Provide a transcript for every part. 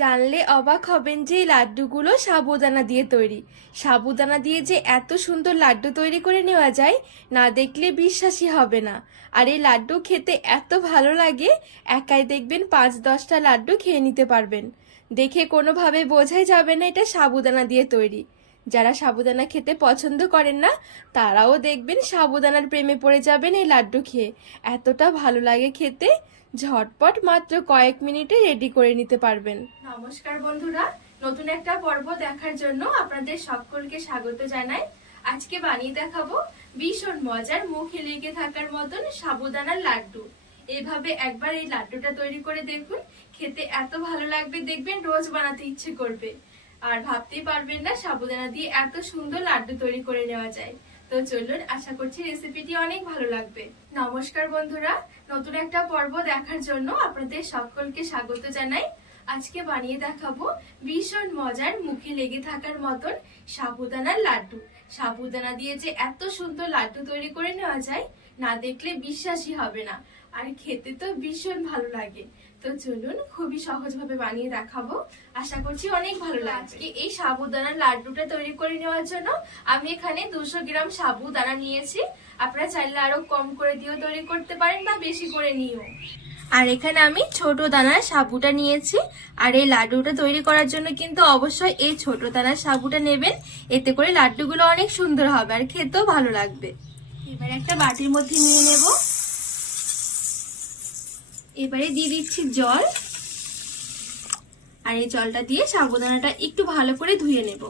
জানলে অবাক হবেন যে এই লাড্ডুগুলো সাবুদানা দিয়ে তৈরি। সাবুদানা দিয়ে যে এত সুন্দর লাড্ডু তৈরি করে নেওয়া যায়, না দেখলে বিশ্বাসই হবে না। আর এই লাড্ডু খেতে এত ভালো লাগে, একাই দেখবেন পাঁচ দশটা লাড্ডু খেয়ে নিতে পারবেন। দেখে কোনোভাবে বোঝাই যাবে না এটা সাবুদানা দিয়ে তৈরি। যারা সাবুদানা খেতে পছন্দ করেন না, তারাও দেখবেন সাবুদানার প্রেমে পড়ে যাবেন এই লাড্ডু খেয়ে। এতটা ভালো লাগে খেতে ঝটপট মাত্র কয়েক মিনিটে রেডি করে নিতে পারবেন। নমস্কার বন্ধুরা, নতুন একটা পর্ব দেখার জন্য আপনাদের সকলকে স্বাগত জানাই। আজকে বানিয়ে দেখাবো ভীষণ মজার, মুখে লেগে থাকার মতন সাবুদানার লাড্ডু। এভাবে একবার এই লাড্ডুটা তৈরি করে দেখুন, খেতে এত ভালো লাগবে, দেখবেন রোজ বানাতে ইচ্ছে করবে। আর ভাবতেই পারবেন না, সাবুদানা দিয়ে এত সুন্দর লাড্ডু তৈরি করে নেওয়া যায়। তো চলুন, আশা করছি রেসিপিটি অনেক ভালো লাগবে। নমস্কার বন্ধুরা, নতুন একটা পর্ব দেখার জন্য আপনাদের সকলকে স্বাগত জানাই। আজকে বানিয়ে দেখাবো ভীষণ মজার, মুখে লেগে থাকার মতন সাবুদানার লাড্ডু। সাবুদানা দিয়ে যে এত সুন্দর লাড্ডু তৈরি করে নেওয়া যায় না দেখলে বিশ্বাসই হবে না। আর খেতে তো ভীষণ ভালো লাগে। তো চলুন খুবই সহজভাবে বানিয়ে দেখাবো। আশা করছি অনেক ভালো লাগবে। এই সাবুদানার লাড্ডুটা তৈরি করে নেওয়ার জন্য আমি এখানে দুশো গ্রাম সাবুদানা নিয়েছি। আপনারা চাইলে আরও কম করে দিয়েও তৈরি করতে পারেন বা বেশি করে নিও আর এখানে আমি ছোট দানার সাবুটা নিয়েছি। আর এই লাড্ডুটা তৈরি করার জন্য কিন্তু অবশ্যই এই ছোট দানার সাবুটা নেবেন। এতে করে লাড্ডুগুলো অনেক সুন্দর হবে আর খেতেও ভালো লাগবে। এবার একটা বাটির মধ্যে নিয়ে নেব। এবারে দিয়ে দিচ্ছি জল। আর এই জলটা দিয়ে সাবুদানাটা একটু ভালো করে ধুয়ে নেব।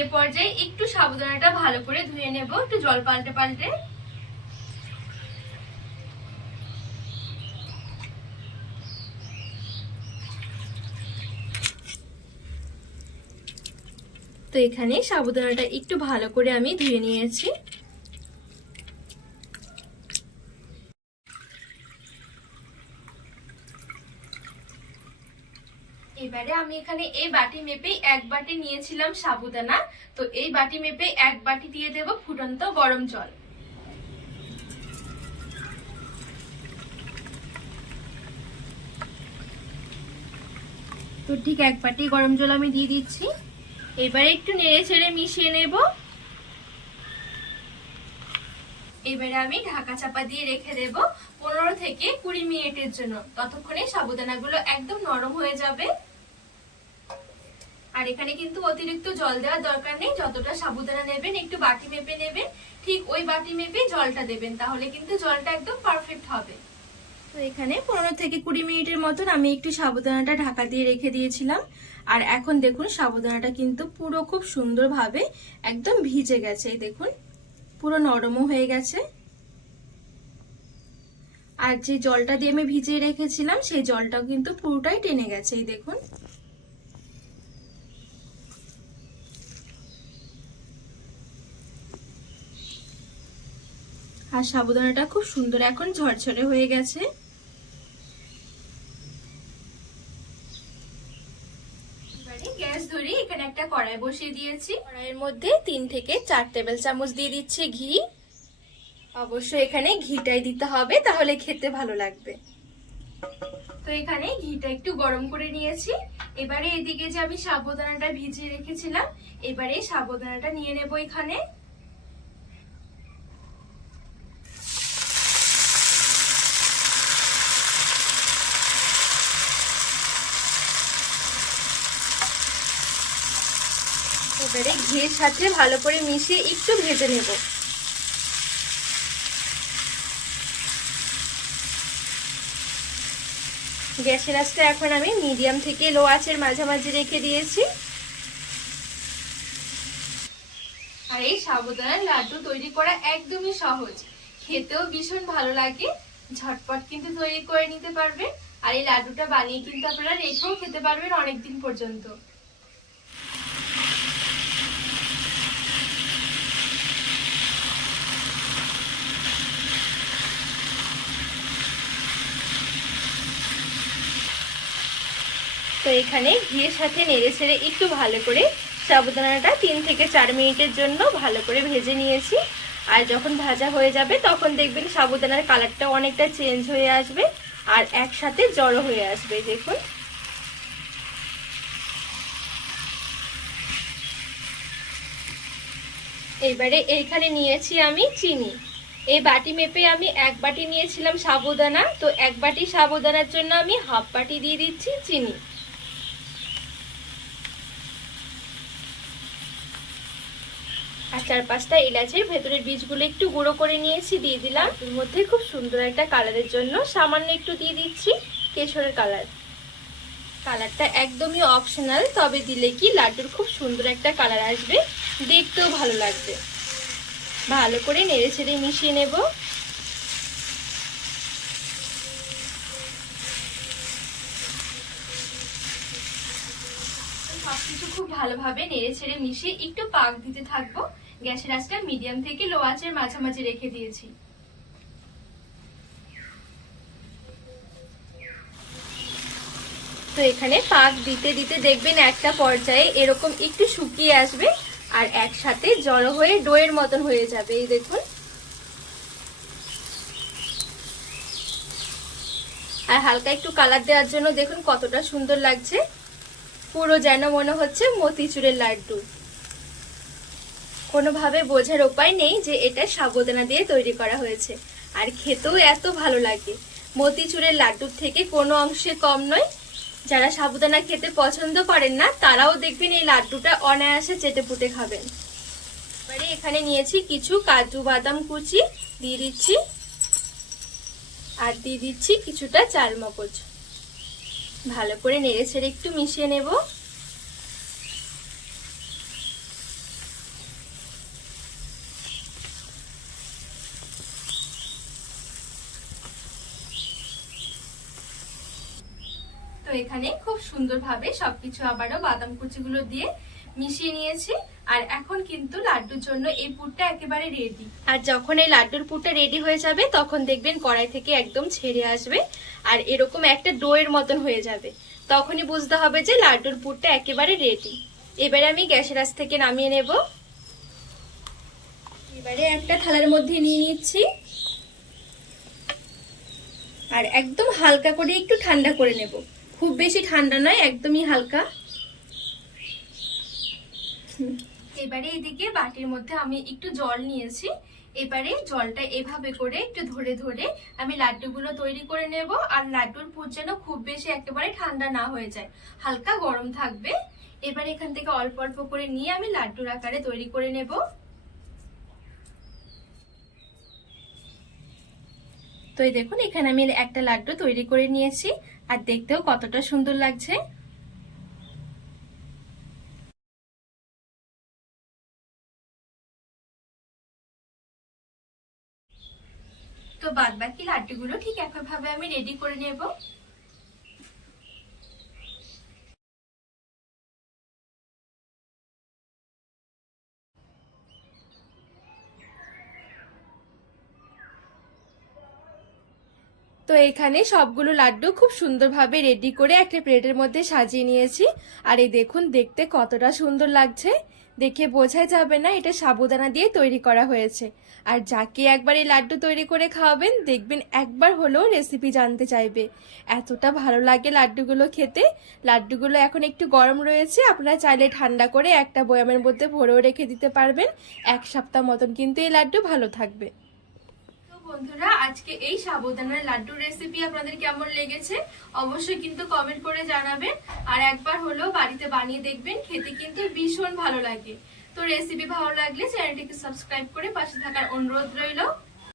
এ পর্যায়ে একটু সাবুদানাটা ভালো করে ধুয়ে নেব, একটু জল পাল্টে পাল্টে। তো এখানে সাবুদানাটা একটু ভালো করে আমি ধুয়ে নিয়েছি। এবারে আমি এখানে এই বাটি মেপে এক বাটি নিয়েছিলাম সাবুদানা। তো এই বাটি মেপে এক বাটি দিয়ে দেব ফুটন্ত গরম জল। তো ঠিক এক বাটি গরম জল আমি দিয়ে দিচ্ছি। এবারে একটু নেড়ে ছেড়ে মিশিয়ে নেব। এবারে আমি ঢাকা চাপা দিয়ে রেখে দেব পনেরো থেকে কুড়ি মিনিটের জন্য। ততক্ষণে সাবুদানাগুলো একদম নরম হয়ে যাবে। আর এখানে কিন্তু অতিরিক্ত জল দেওয়ার দরকার নেই। যতটা সাবুদানা নেবেন, একটু বাটি মেপে নেবেন, ঠিক ওই বাটি মেপে জলটা দেবেন, তাহলে কিন্তু জলটা একদম পারফেক্ট হবে। তো এখানে পনেরো থেকে কুড়ি মিনিটের মতন আমি একটু সাবুদানাটা ঢাকা দিয়ে রেখে দিয়েছিলাম। আর এখন দেখুন, সাবুদানাটা কিন্তু পুরো খুব সুন্দরভাবে একদম ভিজে গেছে দেখুন। পুরো নরমও হয়ে গেছে। আর যে জলটা দিয়ে আমি ভিজিয়ে রেখেছিলাম, সেই জলটাও কিন্তু পুরোটাই টেনে গেছে, এই দেখুন। আর সাবুদানাটা খুব সুন্দর, এখন ঝরঝরে হয়ে গেছে গ্যাস ধরে এখানে একটা কড়াই বসিয়ে দিয়েছি। কড়াইয়ের মধ্যে তিন থেকে চার টেবিল চামচ দিয়ে দিচ্ছে ঘি। অবশ্যই এখানে ঘিটাই দিতে হবে তাহলে খেতে ভালো লাগবে। তো এখানে ঘিটা একটু গরম করে নিয়েছি। এবারে এদিকে যে আমি সাবুদানাটা ভিজিয়ে রেখেছিলাম এবারে সাবুদানাটা নিয়ে নেব এখানে। এবারে ঘিয়ের সাথে ভালো করে মিশিয়ে একটু ভেজে নেব। গ্যাসের আঁচটা এখন আমি মিডিয়াম থেকে লো আঁচের মাঝামাঝি রেখে দিয়েছি। আর এই সাবুদানার লাড্ডু তৈরি করা একদমই সহজ। খেতেও ভীষণ ভালো লাগে। ঝটপট কিন্তু তৈরি করে নিতে পারবেন। আর এই লাড্ডুটা বানিয়ে কিন্তু আপনারা রেখেও খেতে পারবেন অনেকদিন পর্যন্ত। এখানে ঘিয়ের সাথে নেড়ে ছেড়ে একটু ভালো করে সাবুদানাটা তিন থেকে চার মিনিটের জন্য ভালো করে ভেজে নিয়েছি। আর যখন ভাজা হয়ে যাবে, তখন দেখবেন সাবুদানার কালারটা অনেকটা চেঞ্জ হয়ে আসবে আর একসাথে জড়ো হয়ে আসবে, দেখুন। এবারে এইখানে নিয়েছি আমি চিনি। এই বাটি মেপে আমি এক বাটি নিয়েছিলাম সাবুদানা তো এক বাটি সাবুদানার জন্য আমি হাফ বাটি দিয়ে দিচ্ছি চিনি। আর চার পাঁচটা এলাচের ভেতরের বীজগুলো একটু গুঁড়ো করে নিয়েছি, দিয়ে দিলাম। এর মধ্যে খুব সুন্দর একটা কালারের জন্য সামান্য একটু দিয়ে দিচ্ছি কেশরের কালার। কালারটা একদমই অপশনাল তবে দিলে কি লাড্ডুর খুব সুন্দর একটা কালার আসবে, দেখতেও ভালো লাগবে। ভালো করে নেড়ে ছেড়ে মিশিয়ে নেব। সবকিছু খুব ভালোভাবে নেড়ে ছেড়ে মিশিয়ে একটু পাক দিতে থাকব। গ্যাসের আঁচটা মিডিয়াম থেকে লো আঁচের মাঝামাঝি রেখে দিয়েছি। তো এখানে পাক দিতে দিতে দেখবেন একটা পর্যায়ে এরকম একটু শুকিয়ে আসবে আর একসাথে জড়ো হয়ে ডোয়ের মতন হয়ে যাবে, এই দেখুন। আর হালকা একটু কালার দেওয়ার জন্য দেখুন কতটা সুন্দর লাগছে। পুরো যেন মনে হচ্ছে মতিচুরের লাড্ডু। কোনোভাবে বোঝার উপায় নেই যে এটা সাবুদানা দিয়ে তৈরি করা হয়েছে। আর খেতেও এত ভালো লাগে। মতিচুরের লাড্ডুর থেকে কোনো অংশে কম নয়। যারা সাবুদানা খেতে পছন্দ করেন না, তারাও দেখবেন এই লাড্ডুটা অনায়াসে চেটে পুটে খাবেন। এবারে এখানে নিয়েছি কিছু কাজু বাদাম কুচি, দিয়ে দিচ্ছি। আর দিয়ে দিচ্ছি কিছুটা চাল মগজ ভালো করে নেড়ে ছেড়ে একটু মিশিয়ে নেব। তো এখানে খুব সুন্দরভাবে সবকিছু আবারও বাদাম কুচিগুলো দিয়ে মিশিয়ে নিয়েছি। আর এখন কিন্তু লাড্ডুর জন্য এই পুরটা একেবারে রেডি আর যখন এই লাড্ডুর পুরটা রেডি হয়ে যাবে, তখন দেখবেন কড়াই থেকে একদম ছেড়ে আসবে আর এরকম একটা ডোয়ের মতন হয়ে যাবে। তখনই বুঝতে হবে যে লাড্ডুর পুরটা একেবারে রেডি এবারে আমি গ্যাসের আঁচ থেকে নামিয়ে নেব। এবারে একটা থালার মধ্যে নিয়ে নিচ্ছি। আর একদম হালকা করে একটু ঠান্ডা করে নেব। খুব বেশি ঠান্ডা নয়, একদমই হালকা। এবারে এদিকে বাটির মধ্যে আমি একটু জল নিয়েছি। এবারে জলটা এভাবে করে একটু ধরে ধরে আমি লাড্ডুগুলো তৈরি করে নেব আর লাড্ডুর পুর যেন খুব বেশি একেবারে ঠান্ডা না হয়ে যায়। হালকা গরম থাকবে। এবার এখান থেকে অল্প অল্প করে নিয়ে আমি লাড্ডুর আকারে তৈরি করে নেব। তো এই দেখুন, এখানে আমি একটা লাড্ডু তৈরি করে নিয়েছি। আর দেখতেও কতটা সুন্দর লাগছে। তো বাদ বাকি লাড্ডুগুলো ঠিক একইভাবে আমি রেডি করে নেব। তো এখানে সবগুলো লাড্ডু খুব সুন্দরভাবে রেডি করে একটা প্লেটের মধ্যে সাজিয়ে নিয়েছি। আর এই দেখুন, দেখতে কতটা সুন্দর লাগছে। দেখে বোঝাই যাবে না এটা সাবুদানা দিয়ে তৈরি করা হয়েছে। আর যাকে একবার এই লাড্ডু তৈরি করে খাওয়াবেন, দেখবেন একবার হলেও রেসিপি জানতে চাইবে। এতটা ভালো লাগে লাড্ডুগুলো খেতে। লাড্ডুগুলো এখন একটু গরম রয়েছে, আপনারা চাইলে ঠান্ডা করে একটা বয়ামের মধ্যে ভরেও রেখে দিতে পারবেন। এক সপ্তাহ মতন কিন্তু এই লাড্ডু ভালো থাকবে। বন্ধুরা, আজকে এই সাবুদানার লাড্ডুর রেসিপি আপনাদের কেমন লেগেছে অবশ্যই কিন্তু কমেন্ট করে জানাবেন। আর একবার হলো বাড়িতে বানিয়ে দেখবেন, খেতে কিন্তু ভীষণ ভালো লাগে। তো রেসিপি ভালো লাগলে চ্যানেলটিকে সাবস্ক্রাইব করে পাশে থাকার অনুরোধ রইল।